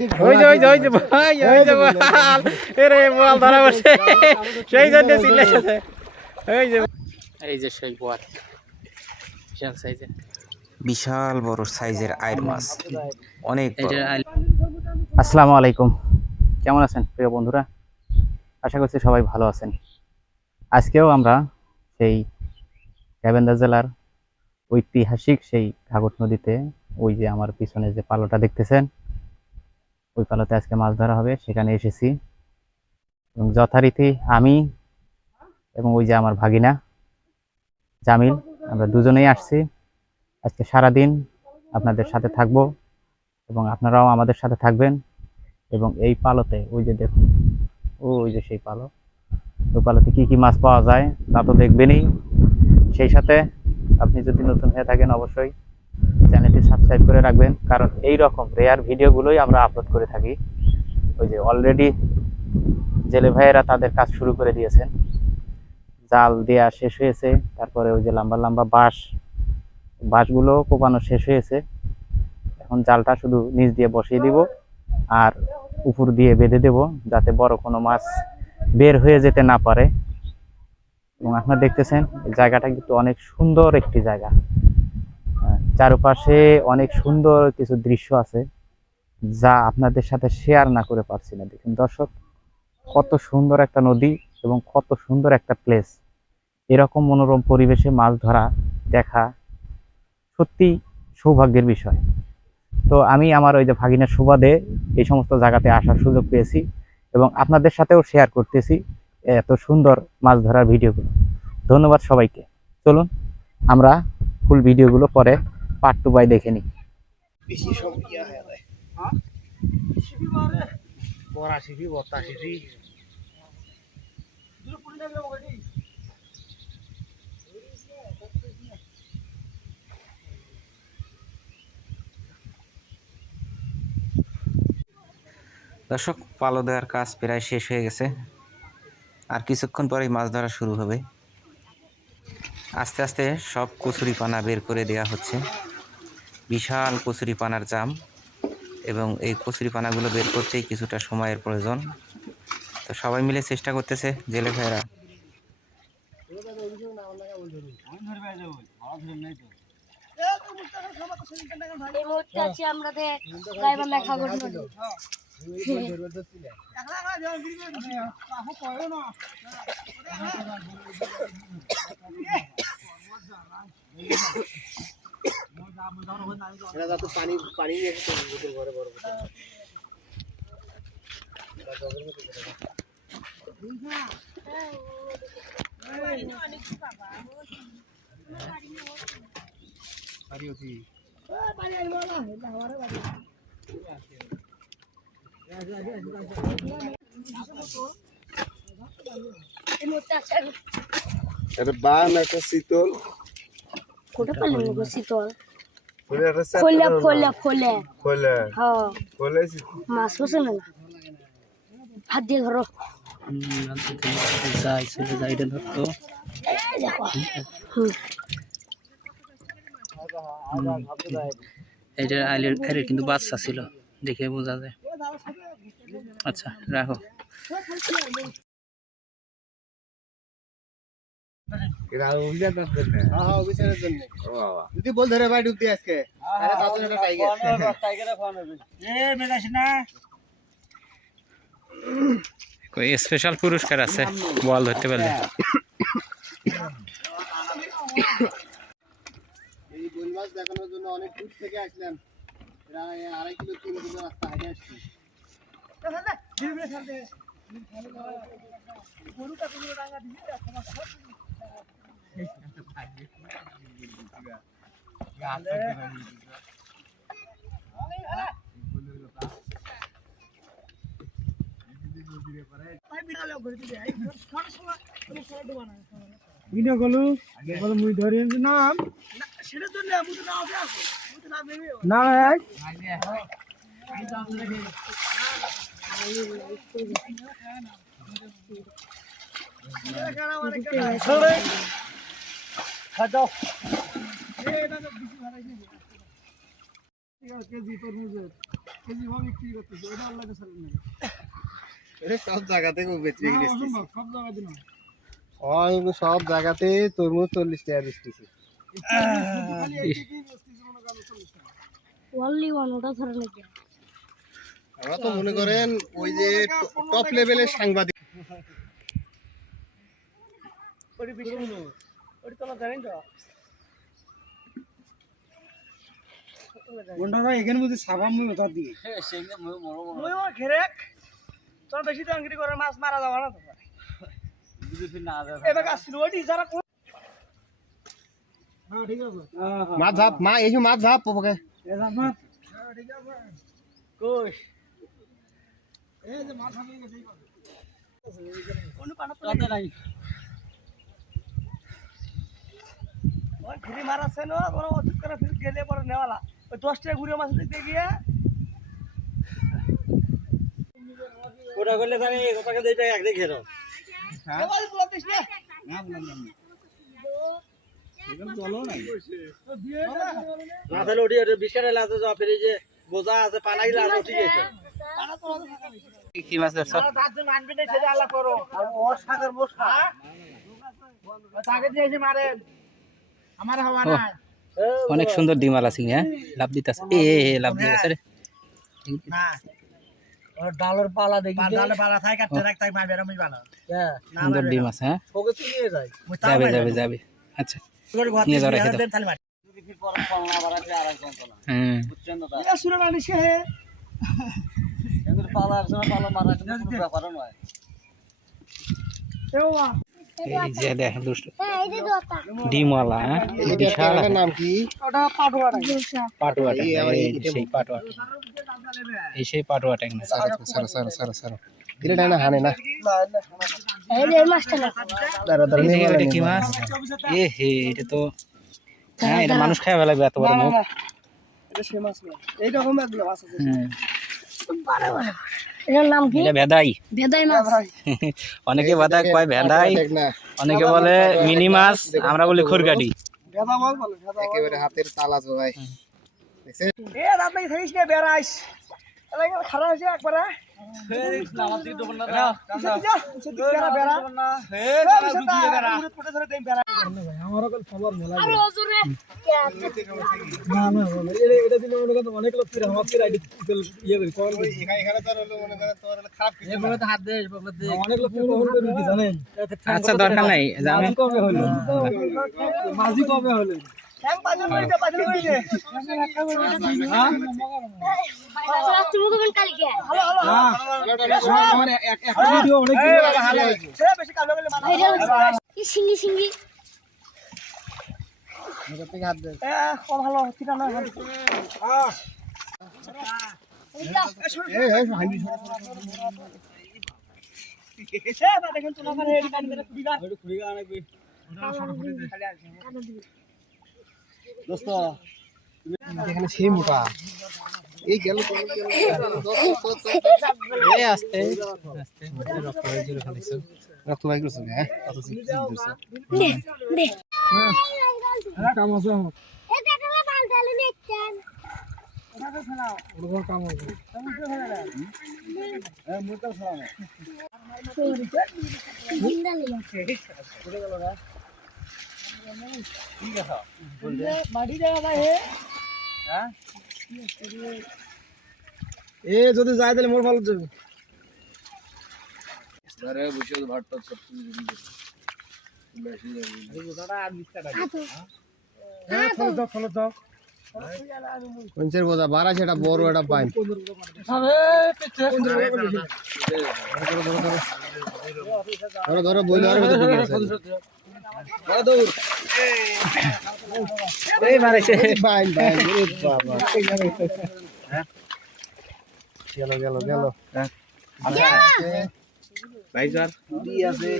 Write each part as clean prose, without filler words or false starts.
ওই যে ভাই ওই যে বল এরে বল ধরা বসে সেই জন্য চিল্লাইছে এই যে সেই বল বিশাল সাইজের বিশাল বড় সাইজের আইড় মাছ অনেক বড়। আসসালামু আলাইকুম, কেমন আছেন প্রিয় বন্ধুরা? আশা করছি সবাই ভালো আছেন। আজকেও আমরা সেই গাইবান্ধা জেলার ঐতিহাসিক সেই ঘাঘট নদীতে ওই যে আমার পিছনে যে পালোটা দেখতেছেন ওই পালোতে আজকে মাছ ধরা হবে, সেখানে এসেছি এবং যথারীতি আমি এবং ওই যে আমার ভাগিনা জামিল, আমরা দুজনেই আসছি। আজকে সারাদিন আপনাদের সাথে থাকব এবং আপনারাও আমাদের সাথে থাকবেন। এবং এই পালোতে ওই যে দেখুন, ওই যে সেই পালো, ওই পালোতে কি কি মাছ পাওয়া যায় তা তো দেখবেনই। সেই সাথে আপনি যদি নতুন হয়ে থাকেন অবশ্যই চ্যানেলটি সাবস্ক্রাইব করে রাখবেন, কারণ এই রকম রেয়ার ভিডিওগুলোই আমরা আপলোড করে থাকি। ওই যে অলরেডি জেলে ভাইয়েরা তাদের কাজ শুরু করে দিয়েছেন, জাল দেওয়া শেষ হয়েছে, তারপরে ওই যে লম্বা লম্বা বাঁশগুলো কোপানো শেষ হয়েছে। এখন জালটা শুধু নিচ দিয়ে বসিয়ে দিব আর উপর দিয়ে বেঁধে দেব, যাতে বড় কোনো মাছ বের হয়ে যেতে না পারে। এবং আপনারা দেখতেছেন এই জায়গাটা কিন্তু অনেক সুন্দর একটি জায়গা, চারপাশে অনেক সুন্দর কিছু দৃশ্য আছে যা আপনাদের সাথে শেয়ার না করে পারছি না। দেখুন দর্শক, কত সুন্দর একটা নদী এবং কত সুন্দর একটা প্লেস। এরকম মনোরম পরিবেশে মাছ ধরা দেখা সত্যি সৌভাগ্যের বিষয়। তো আমি আমার ওই যে ভাগিনার সুবাদে এই সমস্ত জায়গাতে আসার সুযোগ পেয়েছি এবং আপনাদের সাথেও শেয়ার করতেছি এত সুন্দর মাছ ধরার ভিডিওগুলো। ধন্যবাদ সবাইকে। চলুন আমরা ফুল ভিডিওগুলো পরে পার্ট 2 বাই দেখে নিই। বেশি সব ইয়া হয়ে যায় বড়া শিখি বত্তা শিখি। দর্শক, পালো দেওয়ার কাজ প্রায় শেষ হয়ে গেছে, আর কিছুক্ষণ পরেই মাছ ধরা শুরু হবে। আস্তে আস্তে সব কচুরি পানা বের করে দেওয়া হচ্ছে, বিশাল কচুরি পানার জাম, এবং এই কচুরি পানাগুলো বের করতেই কিছুটা সময়ের প্রয়োজন। তো সবাই মিলে চেষ্টা করতেছে জেলে ভাইয়েরা। এই মুহূর্তে আছি আমরা গাইবান্ধা ঘাঘট নদী। পানি ঘরে বড় বান একটা শীতল কোটা পালেন গো শীতল ফলে ফলে হ্যাঁ মাছ বসে না, হাত দিয়ে ধরো। দেখো এটা আইলের কিন্তু বাচ্চা ছিল, দেখে বোঝা যায়। আচ্ছা রাখো। যদি বল ধরে ভাই ডুবতি আজকে স্পেশাল পুরস্কার আছে বল ধরতে পারলে। এই গোল মাছ দেখানোর জন্য অনেক দূর থেকে আসলাম, প্রায় 2.5 কিলো 3 কিলো রাস্তা হেঁটে আসছি। মুই ধরে নাম সেটার জন্য না সব জায়গাতে সব জায়গাতে তরমুজ 40 টাকা বেচতেছে। ওনলি ওয়ান ওটা ধরে নাকি আমরা তো মনে করেন ওই যে টপ লেভেলের সাংবাদিক। এখানে বুঝি সাবাম ওটা দিয়ে ঘেরে তোর বেশি দাঙ্গিরি করে মাছ মারা যাবে না তো এবার আসছিল ওটি যারা হ্যাঁ ঠিক আছে মাছ ঝাপ মা এই মাছ ঝাপ ওকে এ জামাত ঠিক আছে কই এই যে মাছ হামিয়ে গেছে কোন পানা নাই ওই ঘুরি মারাছে না বড় অধিক করে ফির গেলে পরে নেওয়ালা ওই 10 টাকা ঘুরে মাছ দিতে গিয়ে ওটা করলে জানি কতকে দেই টাকা একদিন ঘেরো হ্যাঁ ওই বলতিস না না বললাম এখন চলো না না তাহলে ওটি ওটা বিস্কারে লাতে যাও ফিরে যে বোঝা আছে পানাই লাতে ঠিক আছে পানা তো কি মাছ ধরছ? দাঁত মানবে না সেটা আল্লাহ করো আর ওর সাগর বসা তাকে দিয়েছে মারেন আমার হওয়া ও, না অনেক সুন্দর ডিমাল আছে, হ্যাঁ লাভ দিতেছে, লাভ দিয়ে গেছে রে। না ওর ডালের পালা দেখি ডালের পালা থাই কাটতে রাখ তাই মারবে আমি বানা হ্যাঁ না সুন্দর ডিম আছে, হ্যাঁ ওকে তো নিয়ে যায় যাবে যাবে যাবে। আচ্ছা নিয়ে যাও, রেখে দাও। তাহলে মার যদি ফির পরম পালনা বাড়াতে আর একজন তো না হুম, বুঝছেন তো এটা শুনে না নিছে হে এদের পালা আর সময় পালা মারা কোনো ব্যাপার নয় এওয়া এই যে দেখ দুষ্ট এই যে দোতা ডিমওয়ালা, হ্যাঁ বিশাল নাম কি? ওটা পাটুয়া পাটুয়া ট্যাং, সেই পাটুয়া, এই সেই পাটুয়া ট্যাং না। সারা দিলে না হানে না। এই যে মাছটা না এটা কি মাছ? এ হে, এটা তো হ্যাঁ, এটা মানুষ খাওয়া লাগবে এত বড় মুখ। এটা সে মাছ না এই রকম একগুলো মাছ আছে হুম, এটার নাম কি এটা ভেদাই। ভেদাই মাছ অনেকে ভেদাই কয় ভেদাই, অনেকে বলে মিনি মাছ, আমরা বলি খড়কাটি। ভেদা মাছ বলে ভেদা একেবারে হাতের তালা জোগায়। দেখছেন? এ রাত লাগি থাকিস না বেড়াইস এলা খারাপ হইছে একবারে নামাজ দিতে বল না যা বেড়া বেড়া হে দুদিয়ে বেড়া পুরো ধরে দেই বেড়া আমার কল খবর মেলা আর ওজরে না না এটা দিলে মনে কত অনেক লোক ফিরে আমার ফিরে আইডি ইয়ে করি কোন এখানে তো হলো মনে করেন তোর খারাপ কিছু এগুলো তো হাত দে বগলে দে অনেক লোক ফিরে হল কি জানেন আচ্ছা দরকার নাই, জানেন কবে হলো মাঝি কবে হলো ট্যাং পাজল করে দে পাজল করে দে হ্যাঁ তুমি কবেন কালকে হ্যালো হ্যালো আমার এক ভিডিও অনেক ভালো হয়েছে সে বেশি কালো গেলে মানা এই সিঙ্গি সিঙ্গি হাত দে। এ ও ভালো ঠিক না হ্যাঁ এই হান্ডি সে না দেখেন তো না করে এডি কান করে কুড়ি গান অনেক দোস্ত এখানে সেই মোটা এই গেল এই আস্তে আস্তে রক্ত হয়ে জুড়ে ফেলেছে। রক্ত বাইক করছে হ্যাঁ কত চিপস দিছে দে দে কাম আছে এটা কেমন পাল্টালে দেখছেন ওর কাম আছে এ মুতা সালাম জিন্দালি ঠিক আছে বাড়ি দেওয়া ভাই হ্যাঁ এ যদি যায় তাহলে মোর ভালো যাবে আরে বুঝছো ভাতটা সব হ্যাঁ ফলো দাও কোনচের বোঝা বাড়া সেটা বড় একটা পাইন ধরো ধরো বইলে আর ভিতরে ঢুকে গেছে এই মারাইছে। পাইন পাইন ওরে বাবা গেল গেল গেল আচ্ছা ভাই স্যার দি আছে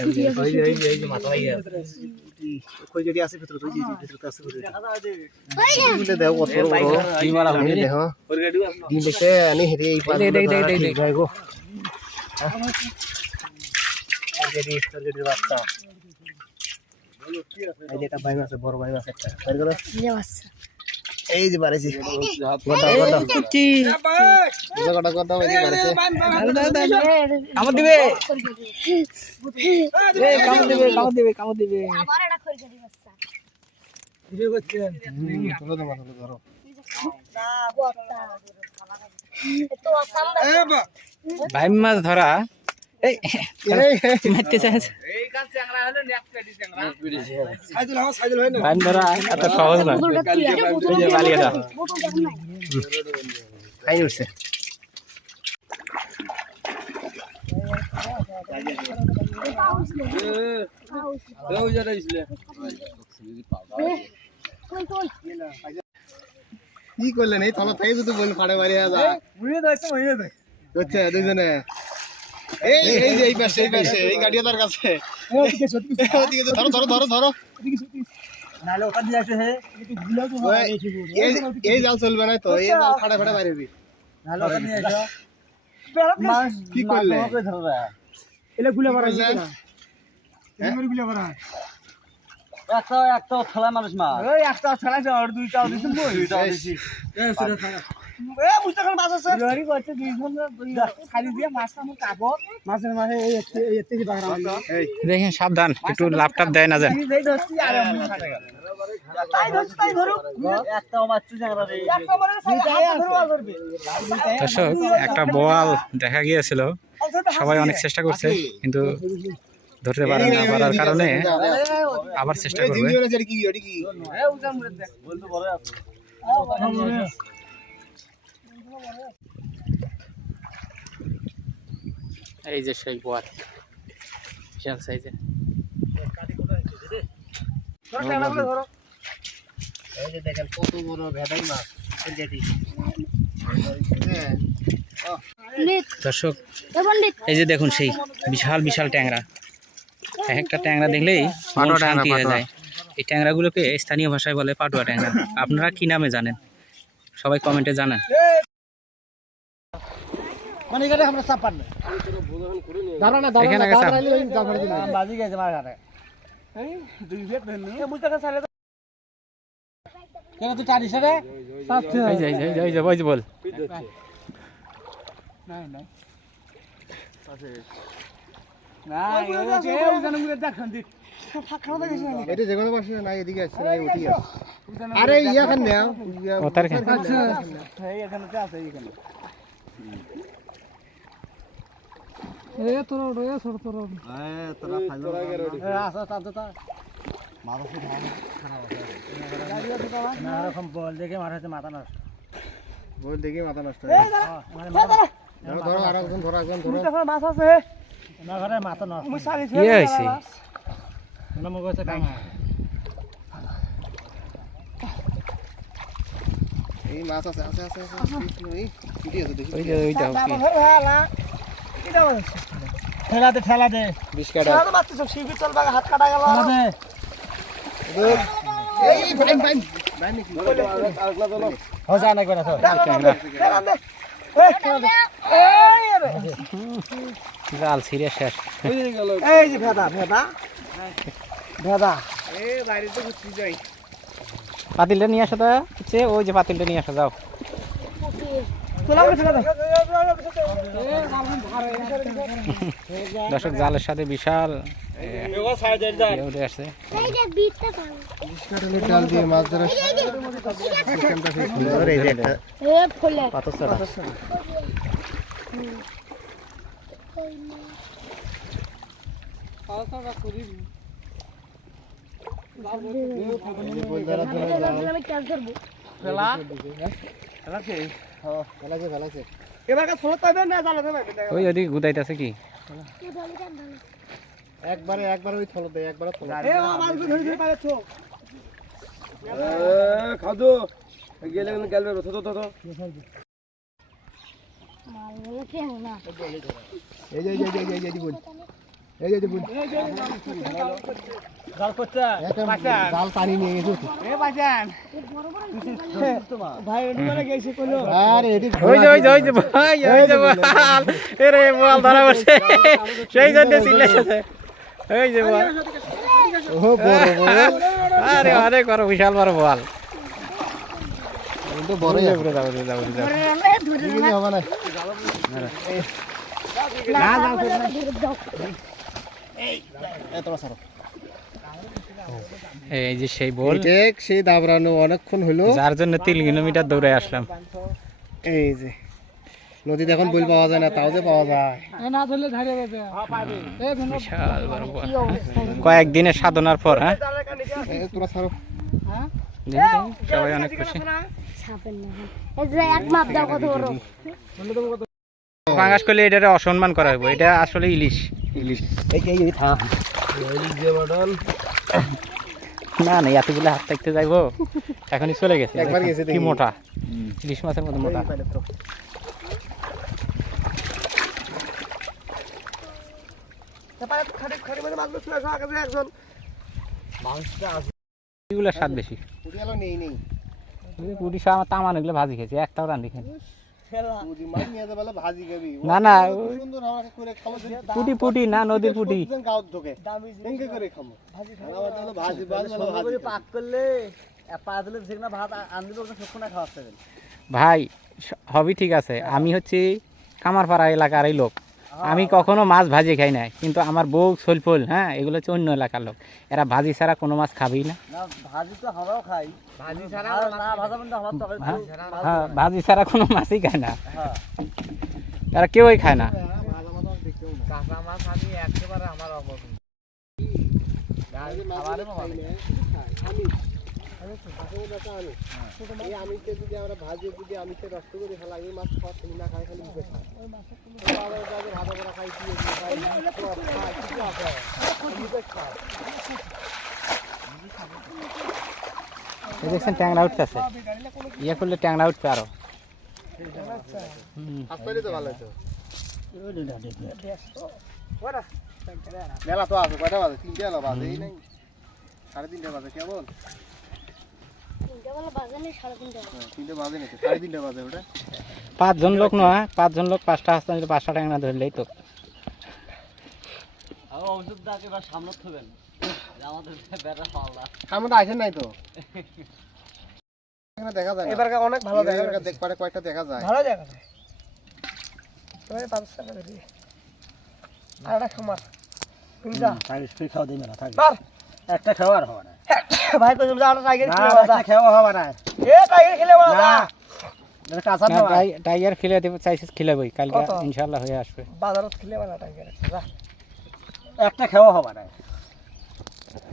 এই যে মাথা হয়ে আছে কই যদি আছে ভিতরে তুই ভিতরে আছে ভিতরে দাও কত বড় ডিমওয়ালা হবে রে। দেখো ডিম দেখতে আনি হেরে এই পার দেখ। ভাই গো তরকারি বাচ্চা এই যেটা ভাই আছে বড় ভাই আছে একটা বের করো যে মাছ এই যে বাড়াইছি কামড় দিবে কামড় দিবে আবার এটা খড়ি বাচ্চা তো আসাম ভাই মাছ ধরা এই মারতে চাইছে ভাই ধরা এত সহজ না এই যে বালিয়াটা খাই উঠছে কি করলেন এই তলা থেকে যদি বল ফাড়ে মারিয়া যায় হচ্ছে দুজনে এই এই যে এই পাশে এই গাড়িয়াদার কাছে ওদিকে ধরো ধরো ধরো ধরো নালে ওটা দিয়ে আসে হে একটু গুলাও তো এই জাল চলবে না তো এই জাল ফাড়ে ফাড়ে মারবি নালে ওটা নিয়ে আসো কি করলে এলে গুলা মারা যায় না এমনি গুলা মারা একটা থালা মানুষ মাছ ওই একটা থালা আর দুইটাও দিছি মই দুইটাও দিছি এ মুস্তাখান মাছ আছে লরি করতে দুইজন খালি দিয়ে মাছটা মু কাবো মাছের মাঝে এই এতে কি বাগরা এই দেখেন সাবধান একটু লাপটাপ দেয় না যেন এই ধরছি আর আমি ফাটা গেল তাই ধরো একটাও মাছ চ্যাংড়া রে একটা মারে ধরবে দর্শক একটা বোয়াল দেখা গিয়েছিল সবাই অনেক চেষ্টা করছে কিন্তু ধরতে পারে না পারার কারণে আবার চেষ্টা করবে এই যে সেই বোয়াল বিশাল সাইজের এই যে দেখেন কত বড় ভেদাই মাছ এই যেটি দর্শক এই যে দেখুন সেই বিশাল বিশাল ট্যাংরা এক একটা ট্যাংরা দেখলেই মন শান্তি হয়ে যায় এই ট্যাংরাগুলোকে স্থানীয় ভাষায় বলে পাটুয়া ট্যাংরা আপনারা কি নামে জানেন সবাই কমেন্টে জানান মানে এখানে আমরা চাপ পান না এখানে গেছে বাজি গেছে মার ঘাটে এই দুই ফেট দেন এ মুস্তাখান সালে কেন তুই টানিস রে সাথে এই যে এই যে ওই যে বল নাই নাই আছে না ওই জানো মুরে দেখান দি ফাঁকা না গেছে এটা যেখানে বসে না এদিকে আসছে না উঠি আসছে আরে ইয়া খান না ও তার খান এই এখানে আছে এখানে এ তোরা রে সর তোরা তোরা ফাইল এ আসা তা মাথা সে খারাপ আছে না এরকম বল দেখে মাথাতে মাথা নষ্ট বল দেখি মাথা নষ্ট এই ধরো ধরো আরেকজন ধরো একজন ধরো মুস্তাখান মাছ আছে না ঘরে মাথা নষ্ট মুই সারি কি হইছে না মগ আছে কাম এই মাছ আছে আছে আছে এই উঠি আছে দেখি ওই যে ওইটা বাবা ধর ভালা এটা ঠেলা দে 20 কাটা ঠেলা মারতে সব শিবি চল বাগা হাত কাটা গেল দে এই বাইন বাইন বাইন কি हो जा ना एक बार तो ঠেলা দে জাল ছিঁড়ে শেষ এই যে ভেদা এ বাইরে তো ঘুরতে যাই পাতিলটা নিয়ে আসো তো হচ্ছে ওই যে পাতিলটা নিয়ে আসো যাও দর্শক জালের সাথে বিশাল উঠে আসছে জাল দিয়ে মাছ ধরা সিস্টেমটা খুব সুন্দর এই যে একটা পাথর ছাড়া এবার কাজ ফলো পাবে না জালাতে পাবে ওই ওদিকে গুদাইতেছে কি একবার ওই থলো দেয় একবার থলো এ মাছগুলো ধরে ধরে পারে তো খাদো গেলে গেলবে তো এই যে বল এই যে বল জাল করছে জাল পানি নিয়ে গেছে এ বাজান ভাই ওখানে গেছে কইলো আরে এটি ওই যে ভাই ওই যে বল এরে বল ধরা বসে সেই জন্য চিল্লাইছে এই যে বল ও বড় আরে আরে করো বিশাল বড় বল কিন্তু বড় ঘুরে যাও ঘুরে যাও ঘুরে যাও ধরে রাখলে ধরে হবে না না তারপরে ধরে দাও। তোমার সারো এই যে সেই বল ঠিক সেই দাবরানো অনেকক্ষণ হলো, যার জন্য 3 কিলোমিটার দৌড়ে আসলাম। এই যে নদীতে এখন বইল পাওয়া যায় না, তাও যে পাওয়া যায়। না ধরলে ধারে যাবে বিশাল বড় বল। কি অবস্থা কয়েকদিনের সাধনার পর হ্যাঁ তোরা ছাড়ো সবাই অনেক খুশি। ছাপেন না এই যে এক মাপ দাও কত বড় পাঙ্গাস করলে এটা অসম্মান করা হবে, এটা আসলে ইলিশ। ইলিশ এই থা ইলিশ যে মডেল না না এতগুলো হাত থাকতে যাইবো, এখনই চলে গেছে। একবার গেছে কি দেখি। মোটা ইলিশ মাছের মতো মোটা। খাড়ি মানে মাছ ধরতে আসো আগে একজন এগুলো স্বাদ বেশি। পুরিয়ালো নেই নেই পুরি সব আমার তামান এগুলো ভাজি খেয়েছি, একটাও রান্ধি খাই পুরি মাছ নিয়ে যাবে ভাজি খাবি না না সুন্দর আমরা করে খাবো পুটি পুটি না নদীর পুটি। গাঁত ঢোকে এঙ্গে করে খাবো আমার তাহলে ভাজি ভাজি পাক করলে পা দিলে যেখানে ভাত আনতে ওটা সক্ষণ খাওয়া যাবে ভাই হবি ঠিক আছে, আমি হচ্ছি কামারপাড়া এলাকার এই লোক, আমি কখনো মাছ ভাজি খাই না, কিন্তু আমার বউ সোলফোল হ্যাঁ এগুলো হচ্ছে অন্য এলাকার লোক, এরা ভাজি ছাড়া কোনো মাছ খাবেই না। না ভাজি তো আমরাও খাই, ভাজি ছাড়া না ভাজা বন্ধ আমার তরকারি হ্যাঁ ভাজি ছাড়া কোনো মাছই খায় না, হ্যাঁ এরা কেউই খায় না। কাঁচা মাছ আমি একেবারে আমার অপছন্দ আমি যদি আমরা ভাজি যদি আমি নষ্ট করে ফেলা এই মাছ খাওয়া তুমি না খাই খালি মুখে খাই ভাজা করা খাই এই দেখছেন ট্যাংরা উঠতেছে, ইয়ে করলে ট্যাংরা উঠবে আরো। হাসপাতালে তো ভালো হতো মেলা তো আছে, কয়টা বাজে? 3টে এলো বাজে এই নাই 3:30 বাজে কেমন? 3টা বেলা বাজে নেই 3:30 3টে বাজে নাকি 3:30 বাজে ওটা 5 জন লোক নয়, 5 জন লোক 5টা হাসতে 5টা ট্যাংরা ধরলেই তো। ওষুধ দাকে বা সামনে থবেন আমাদের বেটা পাওয়া সামনে তো আসেন নাই তো এখানে দেখা যায় এবার অনেক ভালো দেখা এবার দেখ পারে কয়টা দেখা যায় ভালো দেখা যায় ওই 5 টাকা দিয়ে আড়া খামার পিনজা তাই স্পিড খাওয়া দিই না থাক মার একটা খাওয়ার হবে না ভাই কই তুমি আড়া টাইগার খেলে না বাজা খাওয়া হবে না এ টাইগার খেলে বাজা না এটা কাঁচা না টাইগার খেলে দেবো চাইছিস খেলাবই কালকে কত? ইনশাআল্লাহ হয়ে আসবে। বাজারত খেলে বাজা টাইগার যা একটা খাওয়া হবে না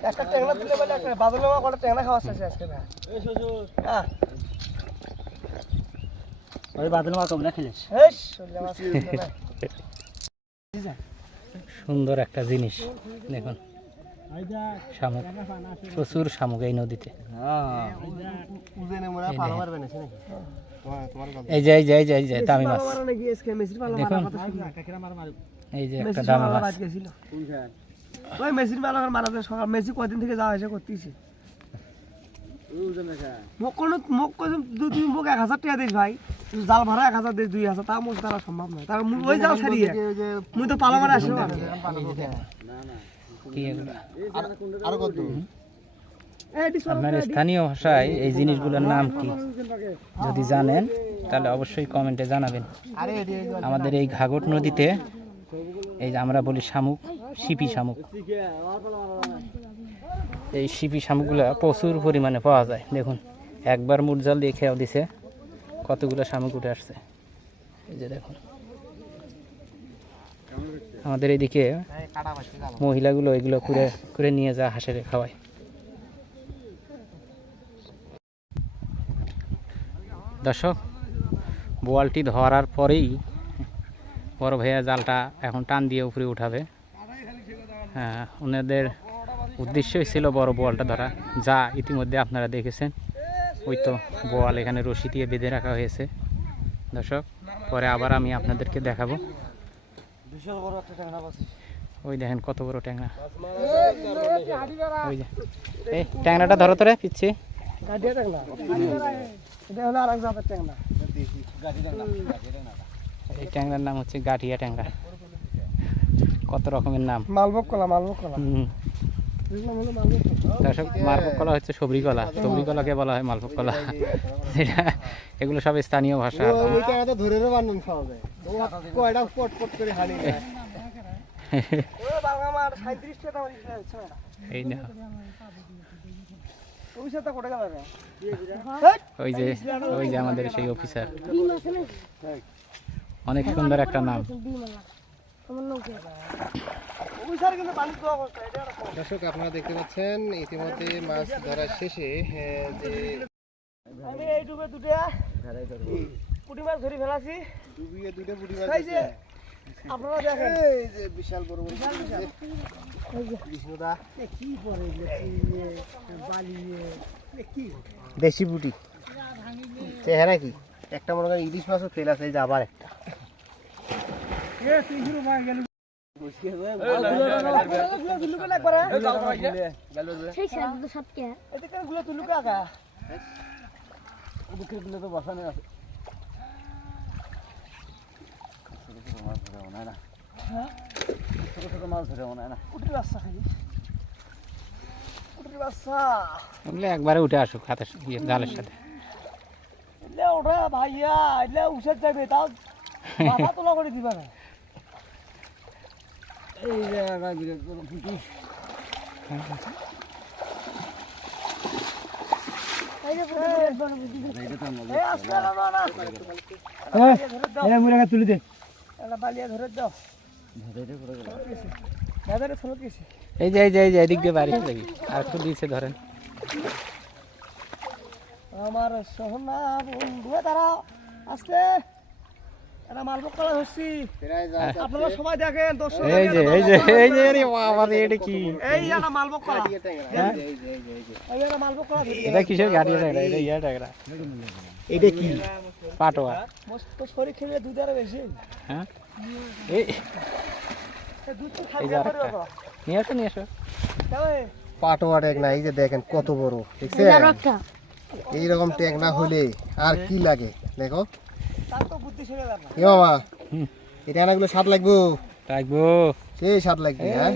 একটা ট্যাংরা দিলে বলে একটা বাদলে মা কোটা ট্যাংরা খাওয়া শেষ আজকে না এই শ্বশুর হ্যাঁ ওই বাদল মা কম না খেলিস হেস চলে মাছ সুন্দর একটা জিনিস দেখুন, শামুক, প্রচুর শামুক এই নদীতে। উজেনে মোরা পালা মারবে না নাকি তোমার এই যে এই যে এই যে এই যে দামি মাছ, মারা নাকি আজকে মেসির পালা মারা দেখুন কথা শুনি এই যে একটা মেসির দামি পালা মাছ। বাজ গেছিল ওই মেসির পালা মারা যায় সকাল মেসি কয়দিন থেকে যাওয়া আসা করতেছে মোক কোনো মোক কই তুই মোক 1000 টাকা দিস ভাই জাল ভাড়া 1000 দিস 2000 তা মোক দ্বারা সম্ভব নয়, তার ওই জাল ছাড়িয়ে মুই তো পালা মারা আসবো কি এগুলো? আর কত আপনার স্থানীয় ভাষায় এই জিনিসগুলোর নাম কি যদি জানেন তাহলে অবশ্যই কমেন্টে জানাবেন। আমাদের এই ঘাঘট নদীতে এই যে আমরা বলি শামুক, শিপি শামুক, এই শিপি শামুকগুলো প্রচুর পরিমাণে পাওয়া যায়। দেখুন একবার মুট জাল দিয়ে খেয়াও দিছে, কতগুলো শামুক উঠে আসছে। এই যে দেখুন আমাদের এদিকে মহিলাগুলো এগুলো করে করে নিয়ে যা হাঁসের খাওয়ায়। দর্শক বোয়ালটি ধরার পরেই বড় ভাইয়া জালটা এখন টান দিয়ে উপরে উঠাবে। হ্যাঁ ওনাদের উদ্দেশ্যই ছিল বড় বোয়ালটা ধরা, যা ইতিমধ্যে আপনারা দেখেছেন। ওই তো বোয়াল এখানে রশি দিয়ে বেঁধে রাখা হয়েছে। দর্শক পরে আবার আমি আপনাদেরকে দেখাবো। বিশাল বড় একটা ট্যাংরা মাছ ওই দেখেন কত বড় ট্যাংরা, ওই যে এই ট্যাংরাটা ধরো তোরে পিচ্ছি। গাডিয়া ট্যাংরা এটা হলো আরেক জাতের ট্যাংরা এই ট্যাংরার নাম হচ্ছে গাঠিয়া ট্যাংরা, কত রকমের নাম। মালভোগ কলা হুম। দর্শক, মালভোগ কলা হচ্ছে সবরি কলা, সবরি কলাকে বলা হয় মালভোগ কলা। এটা এগুলো সব স্থানীয় ভাষা। ওইটা তো ধরে বান্ধন খাওয়া যায় কয়টা পট পট করে হানি ওরে বাবা আমার 37 টাকা আমার ইচ্ছা না এই না, অফিসার তা কোটে গেল রে ওই যে আমাদের সেই অফিসার, ডিম আছে না অনেক সুন্দর একটা নাম। ডিম আলা আমার নৌকে অফিসার কিন্তু পানি দেওয়া অবস্থা এটা একটা দর্শক আপনারা দেখতে পাচ্ছেন ইতিমধ্যে মাছ ধরা শেষে যে আমি এই ডুবে দুটা পুঁটি মাছ ধরে ফেলাছি ডুবিয়ে দুটো পুঁটি মাছ এই যে আপনারা দেখেন এই যে বিশাল বড় বড় বিষ্ণুদা কি পরে বালি কি দেশি পুঁটি চেহারা কি একটা মনে করেন ইলিশ মাছও ফেল আছে এই যে আবার একটা এ তুই শুরু মার গেল সেই সাইড তো সব কে এগুলো একবারে উঠে আসুক হাতের জালের সাথে। ওটা ভাইয়া এলে উঠে যাবে তাও মাথা তোলা করে দিবা না এই যে পুঁটি এই যে এই আসলে না না এই মুরাগা তুলি দে এটা বালিয়া ধরে দাও ধরে ফেরত গেছে এই যে এদিক দিয়ে বাড়ি দেখি আর একটু দিচ্ছে ধরেন। আমার সোহনা বন্ধু তারা আসতে এটা মালভোগ কলা ধরছি আপনারা সবাই দেখেন দর্শক এই যে আরে বাবা রে, এটা কি? এই একটা মালভোগ কলা এই একটা মালভোগ কলা ধরি এটা কিসের গাড়ি? এটা ইয়া টাকরা, এটা কি পাটোয়া। মস্ত শরীর খেলে দুধ আর বেশি হ্যাঁ, এই দুধ তো এই খাবে যে করে আরেকটা। নিয়ে আসো পাটোয়া ট্যাং না এই যে দেখেন কত বড় দেখছেন একটা এইরকম ট্যাং না হলে আর কি লাগে দেখো তার তো বুদ্ধি ছেড়ে দাও না কি বাবা এটা আনাগুলো স্বাদ লাগবো রাখবো। সেই স্বাদ লাগবে হ্যাঁ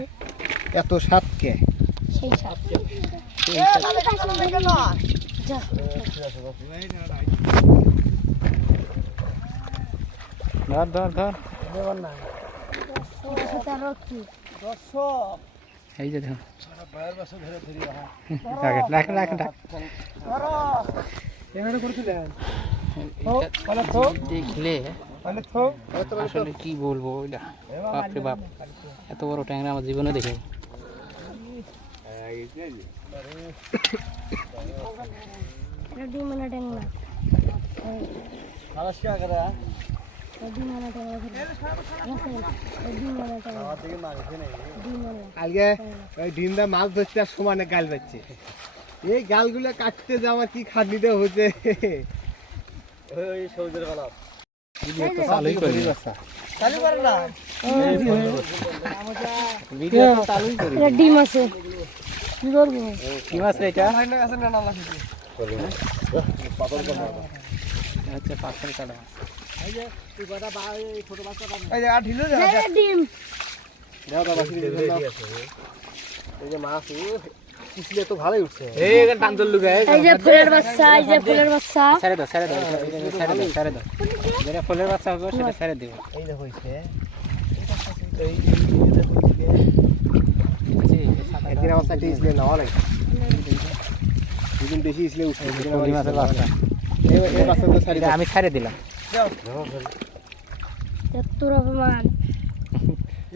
এত স্বাদ কে সেই সাইড যা ধর ওর সাথে আরো কি দর্শক এই যে দেখুন, রাখেন। ধরো এখানে করছিলেন দেখলে মানে তো আসলে কি বলবো, এটা বাপরে বাপ, এত বড় ট্যাংরা আমার জীবনে দেখে। এটা ডিম আলা ট্যাংরা খালাস কে করে ডিম আলা ট্যাংরা ডিম আলা ট্যাংরা ডিম আলা আজকে ওই ডিমটা মাছ ধরছে আর সমানে গাল পাচ্ছে এই গালগুলো কাটতে যাওয়া কি খাটনিতে হচ্ছে ওই সৌদের গলা চালুই করি, চালু করে না ভিডিও তো চালুই করি। এটা ডিম আছে কি করবো কি মাছ রে এটা? ভাইনা কাছে না লাগছে হচ্ছে পাথর কাটা মাছ। এই যে আর ঢিলো যা এটা ডিম দাও দাও বাকি দিয়ে দাও এই যে মাছ পিছলে তো ভালোই উঠছে এই এখানে টানজল লুকায়, এই যে ফুলের বাচ্চা এই যে ফুলের বাচ্চা ছেড়ে দাও যেটা ফুলের বাচ্চা হবে সেটা ছেড়ে দিব। এই দেখো হইছে একদিন আমার সাথে ইসলে নেওয়া লাগে দুদিন বেশি ইসলে উঠছে পুঁটি মাছের বাচ্চা, এই বাচ্চা তো সারি এটা আমি ছেড়ে দিলাম। তোর অপমান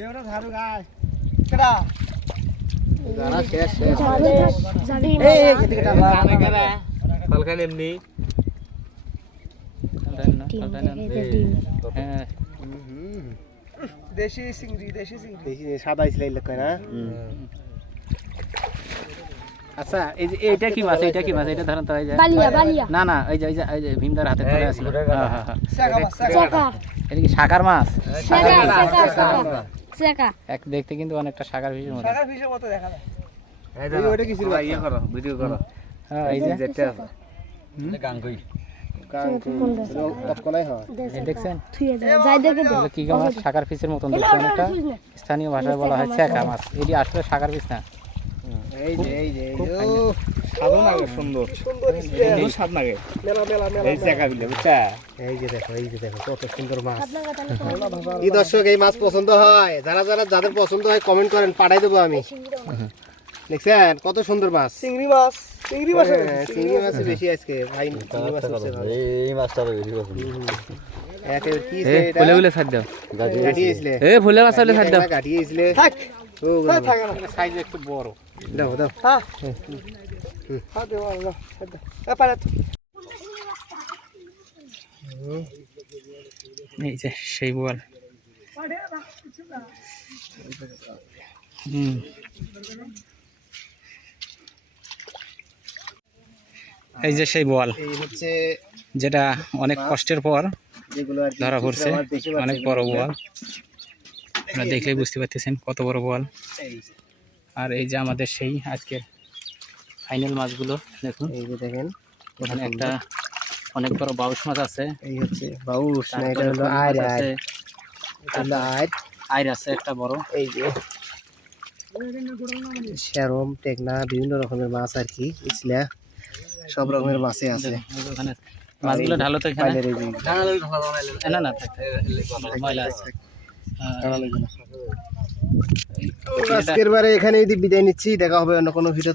এওরা ধারু গায় কেডা যারা শেষ ডিম হ্যাঁ, দেশি চিংড়ি বেশি সাদা ইসলে লোক না আচ্ছা এই যে এইটা কি মাছ? এটা ধরেন তো, এই যে বালিয়া না এই যে ভীমদার হাতে ধরে আছে। হ্যাঁ, সাকা সাকা চেকা এটা কি সাকার মাছ? চেকা এক দেখতে কিন্তু অনেকটা সাকার ফিশের মতো। সাকা ফিশের মতো দেখা যায় এই ওটা কি ছিল হ্যাঁ, এই যে তৎকলাই হয় এই দেখছেন, থুয়ে যাই দেখে দে এগুলো কি মাছ? সাকার ফিশের মতন দেখতে, অনেকটা স্থানীয় ভাষায় বলা হয় চেকা মাছ। এটি আসলে সাকার ফিশ না, এই যে এই যে সাধন আগে সুন্দর সুন্দর স্বাদ লাগে মেলা মেলা মেলা এই জায়গা বিলে বুঝছা এই যে দেখো কত সুন্দর মাছ। আপনার কথা হলো কি দর্শক এই মাছ পছন্দ হয়, যাদের পছন্দ হয় কমেন্ট করেন, পাঠাই দেবো আমি। দেখছেন কত সুন্দর মাছ। চিংড়ি মাছ হ্যাঁ, চিংড়ি মাছ বেশি আজকে ভাই, চিংড়ি মাছ হচ্ছে ভালো। এই মাছটা বেশি পছন্দ। একেবারে কি এ এটা ফুলে ফুলে ছাড় দাও গাটিয়েছিলে, এ ফুলে মাছ হলে ছাড় দাও গাটিয়েছিলে। থাক ও থাকে না সাইজ একটু বড় দাও দাও। হ্যাঁ হ্যাঁ দেও না এ পারে এই যে সেই বোয়াল হুম এই যে সেই বোয়াল এই হচ্ছে যেটা অনেক কষ্টের পর যেগুলো আর কি ধরা পড়ছে, খুচরা মাছ বেশি পাচ্ছে অনেক বড় এগুলো। বোয়াল। আপনারা দেখলেই বুঝতে পারতেছেন কত বড় বোয়াল। এই যে, আর এই যে আমাদের সেই আজকের ফাইনাল মাছগুলো দেখুন, এই যে দেখেন ওখানে একটা অনেক বড় বাউস মাছ আছে, এই হচ্ছে বাউস না, এটা তারপরে হলো কই আয় মাছ আছে, এটা হলো আয়। আইর আছে একটা বড়। এই যে শ্যারম, টেকনা, বিভিন্ন রকমের মাছ আর কি, ইসলা সব রকমের মাছই আছে। ওখানে মাছগুলো ঢালো তো এখানে, ফাইনাল এই যে না না থাক, ময়লা আছে। আজকের বারে এখানেই বিদায় নিচ্ছি, দেখা হবে অন্য কোনো ভিডিও।